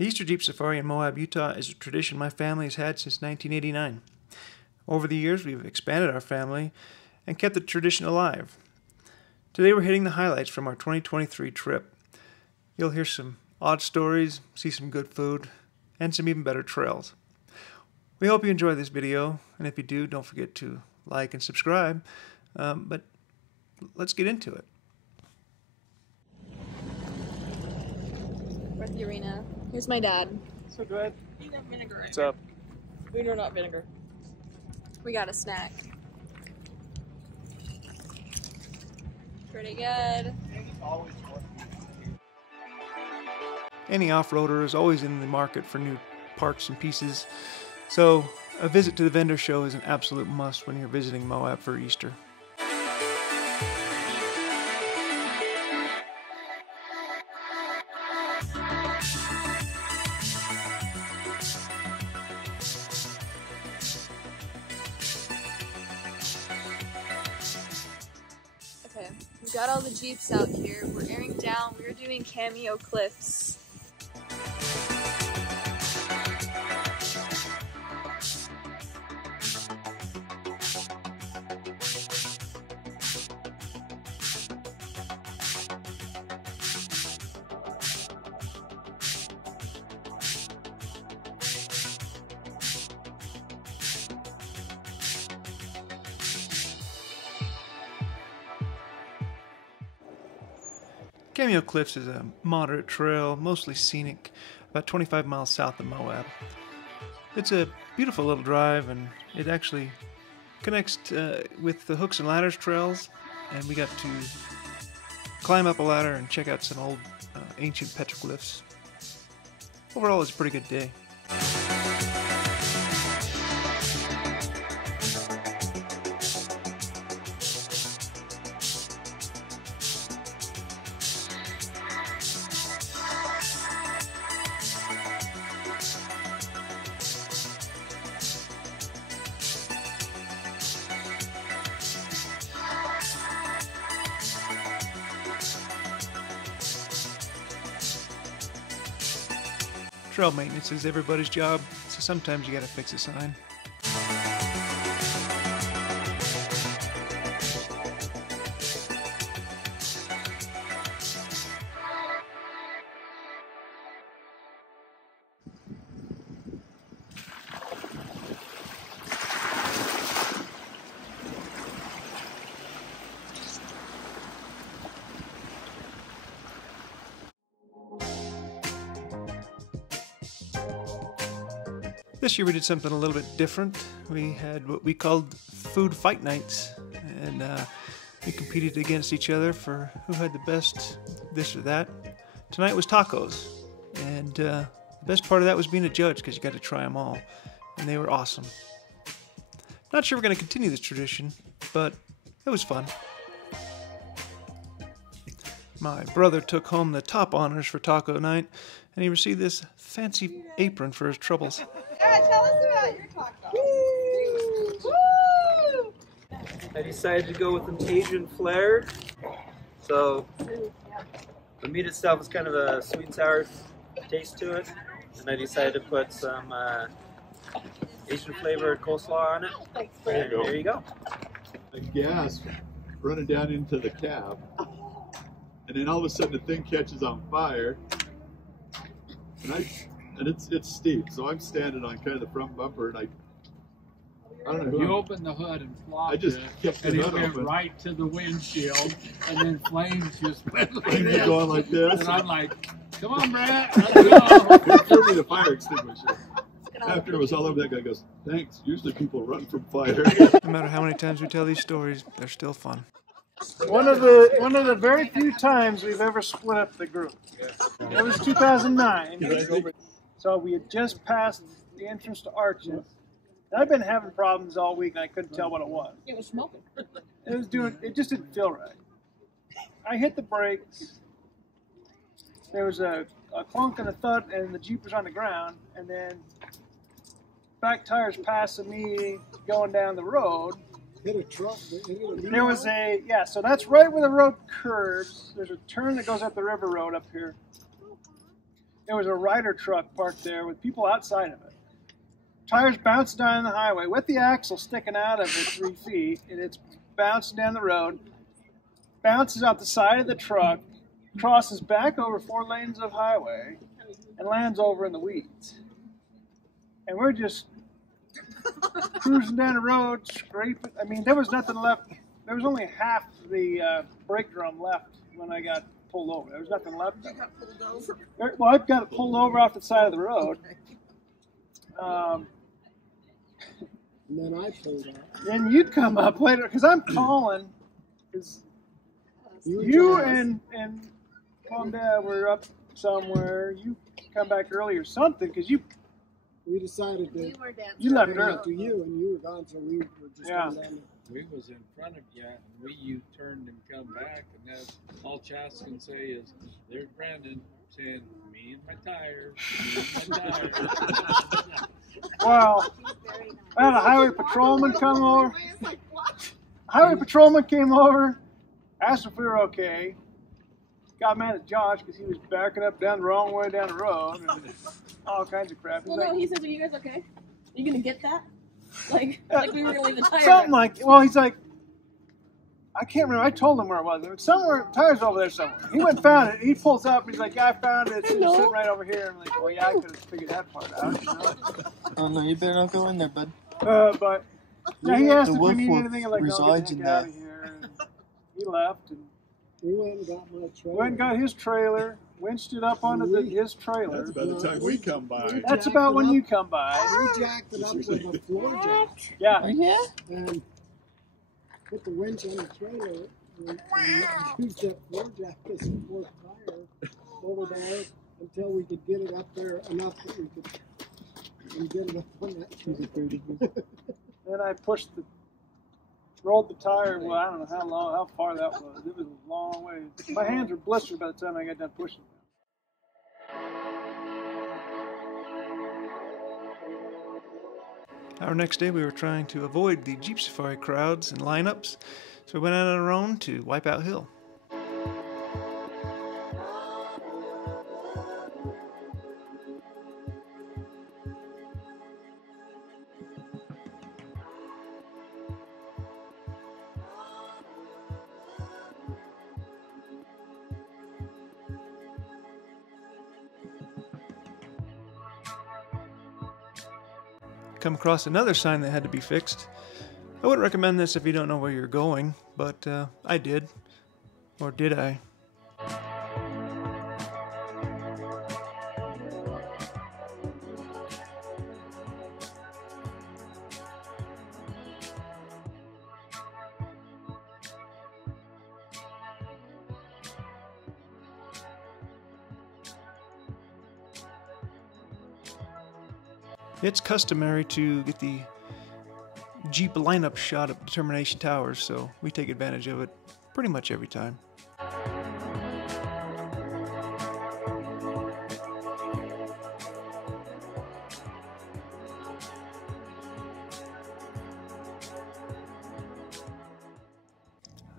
The Easter Jeep Safari in Moab, Utah is a tradition my family has had since 1989. Over the years, we've expanded our family and kept the tradition alive. Today we're hitting the highlights from our 2023 trip. You'll hear some odd stories, see some good food, and some even better trails. We hope you enjoy this video, and if you do, don't forget to like and subscribe. But let's get into it. We're at the arena. Here's my dad. So good. Vinegar. What's up? Food or not vinegar? We got a snack. Pretty good. Any off-roader is always in the market for new parts and pieces, so a visit to the vendor show is an absolute must when you're visiting Moab for Easter. Okay, we got all the Jeeps out here. We're airing down. We're doing Cameo Cliffs. Cameo Cliffs is a moderate trail, mostly scenic, about 25 miles south of Moab. It's a beautiful little drive, and it actually connects with the Hooks and Ladders trails, and we got to climb up a ladder and check out some old ancient petroglyphs. Overall, it's a pretty good day. Trail maintenance is everybody's job, so sometimes you gotta fix a sign. This year we did something a little bit different. We had what we called food fight nights, and we competed against each other for who had the best this or that. Tonight was tacos, and the best part of that was being a judge because you got to try them all, and they were awesome. Not sure we're going to continue this tradition, but it was fun. My brother took home the top honors for taco night, and he received this fancy apron for his troubles. Yeah, tell us about your taco. Woo! I decided to go with an Asian flair. So the meat itself is kind of a sweet and sour taste to it, and I decided to put some Asian flavored coleslaw on it. There you go. A gas running down into the cab, and then all of a sudden the thing catches on fire, and it's steep, so I'm standing on kind of the front bumper, and I don't know who You open the hood and flop I just it, kicked and the it hood went open. right to the windshield, and then flames just went like And this. you're going like this. And I'm like, come on, Brett, let's go. It threw me the fire extinguisher. After it was all over, that guy goes, "Thanks. Usually people run from fire." No matter how many times we tell these stories, they're still fun. One of the very few times we've ever split up the group. It was 2009. So we had just passed the entrance to Arches. And I've been having problems all week, and I couldn't tell what it was. It was smoking. It just didn't feel right. I hit the brakes. There was a clunk and a thud, and the Jeep was on the ground. And then back tires passing me going down the road. Hit a truck. There was so that's right where the road curves. There's a turn that goes up the river road up here. there was a Ryder truck parked there with people outside of it. Tires bouncing down the highway with the axle sticking out of it 3 feet, and it's bouncing down the road, bounces out the side of the truck, crosses back over 4 lanes of highway, and lands over in the weeds. And we're just cruising down the road, scraping. I mean, there was nothing left. There was only half the brake drum left when I got pulled over. There was nothing left of it. Well, I got it pulled over off the side of the road. And then I pulled up. Then you'd come up later, because I'm calling. Because you and Mom, Dad were up somewhere. You come back early or something, because we decided to. You left early. To you, and you were gone, so we were just going down. We was in front of you, and we U-turned and come back, and that's all Chas can say is, "There's Brandon saying, me and my tires, me and my tires." Well, I had a highway patrolman come over. Highway patrolman came over, asked if we were okay. Got mad at Josh because he was backing up down the wrong way down the road and all kinds of crap. Well, no, he said, "Are you guys okay? Are you gonna get that? Like we were gonna leave the tire." Something like. Well, he's like, I can't remember. I told him where it was. It was somewhere. Tires over there somewhere. He went and found it. He pulls up. And he's like, "Yeah, I found it. It's sitting right over here." I'm like, "Well, yeah, I could have figured that part out." You know? Oh no, you better not go in there, bud. But yeah, he asked The if we need wolf anything. I'm like, "No, resides get in the heck out there. of here." And he left. And We went and got my trailer. went and got his trailer. Winched it up onto his trailer. That's about the time we come by. That's about when you come by. We jacked it up with a floor jack. Yeah. Yeah. And put the winch on the trailer and used that floor jack as a fourth tire over there until we could get it up there enough that we could get it up on that trailer. Then I rolled the tire. Well, I don't know how far that was. It was a long way. My hands were blistered by the time I got done pushing. Our next day, we were trying to avoid the Jeep Safari crowds and lineups, so we went out on our own to Wipeout Hill. Come across another sign that had to be fixed. I wouldn't recommend this if you don't know where you're going, but I did. Or did I? It's customary to get the Jeep lineup shot of Determination Towers, so we take advantage of it pretty much every time.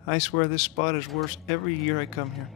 I swear this spot is worse every year I come here.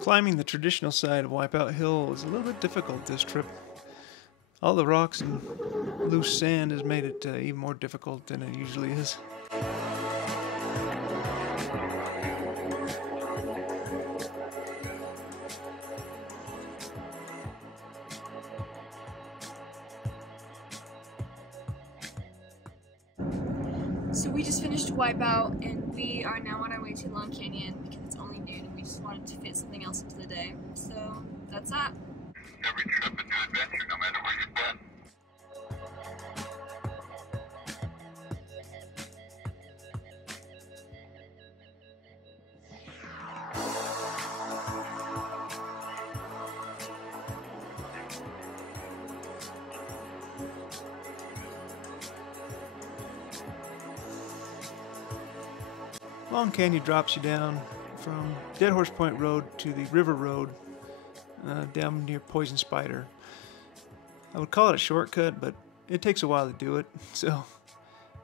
Climbing the traditional side of Wipeout Hill is a little bit difficult this trip. All the rocks and loose sand has made it even more difficult than it usually is. So we just finished Wipeout, and we are now on our way to Long Canyon because it's only noon, and we just wanted to fit something else into the day. So that's that. Every trip a new adventure, no matter where you've been. Long Canyon drops you down from Dead Horse Point Road to the River Road down near Poison Spider. I would call it a shortcut, but it takes a while to do it, so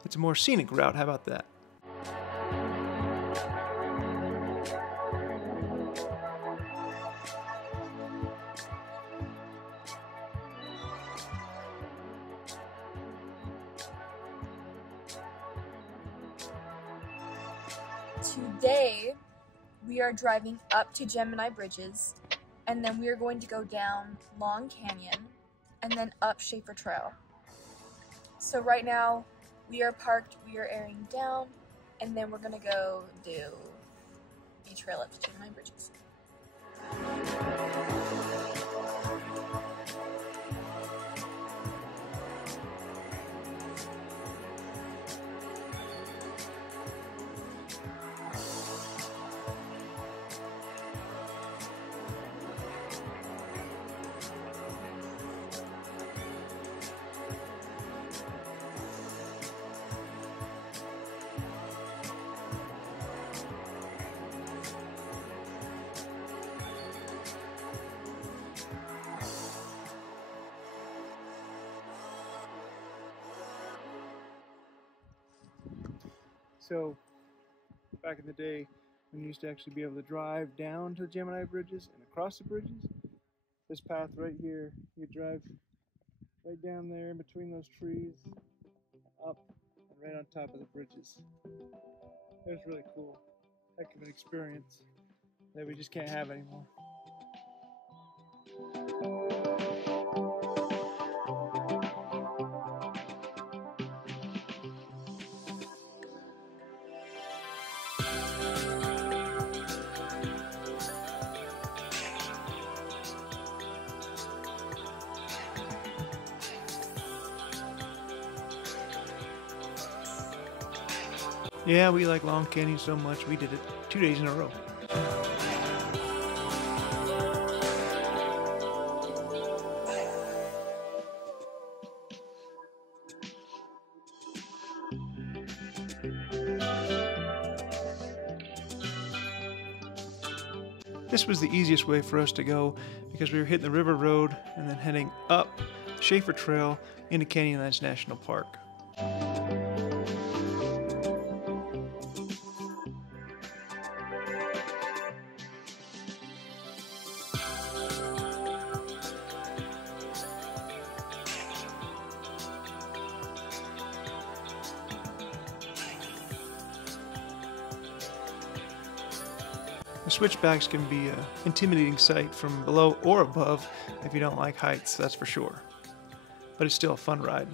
it's a more scenic route. How about that? Today, we are driving up to Gemini Bridges, and then we are going to go down Long Canyon, and then up Schaefer Trail. So right now, we are parked, we are airing down, and then we're gonna go do a trail up to Gemini Bridges. So, back in the day, when you used to actually be able to drive down to the Gemini Bridges and across the bridges, this path right here, you drive right down there in between those trees, up, and right on top of the bridges. It was really cool. Heck of an experience that we just can't have anymore. Yeah, we like Long Canyon so much, we did it 2 days in a row. This was the easiest way for us to go because we were hitting the River Road and then heading up Schaefer Trail into Canyonlands National Park. The switchbacks can be an intimidating sight from below or above if you don't like heights, that's for sure. But it's still a fun ride.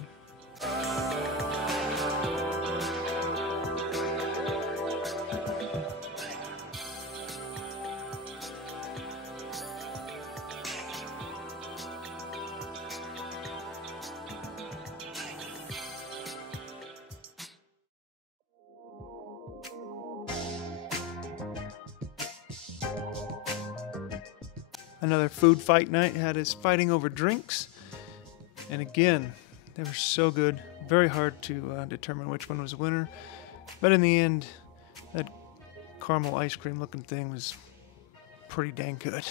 Another food fight night had us fighting over drinks. And again, they were so good. Very hard to determine which one was the winner. But in the end, that caramel ice cream looking thing was pretty dang good.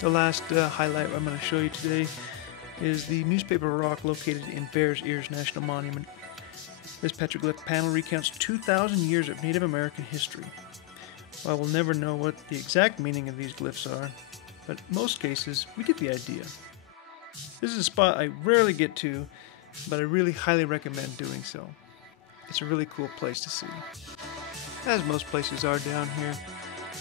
The last highlight I'm going to show you today is the newspaper rock located in Bears Ears National Monument. This petroglyph panel recounts 2,000 years of Native American history. While we'll never know what the exact meaning of these glyphs are, but in most cases, we get the idea. This is a spot I rarely get to, but I really highly recommend doing so. It's a really cool place to see. As most places are down here,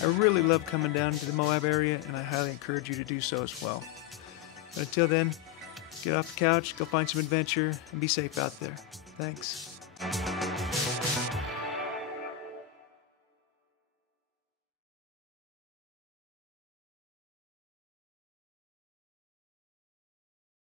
I really love coming down to the Moab area, and I highly encourage you to do so as well. But until then, get off the couch, go find some adventure, and be safe out there. Thanks.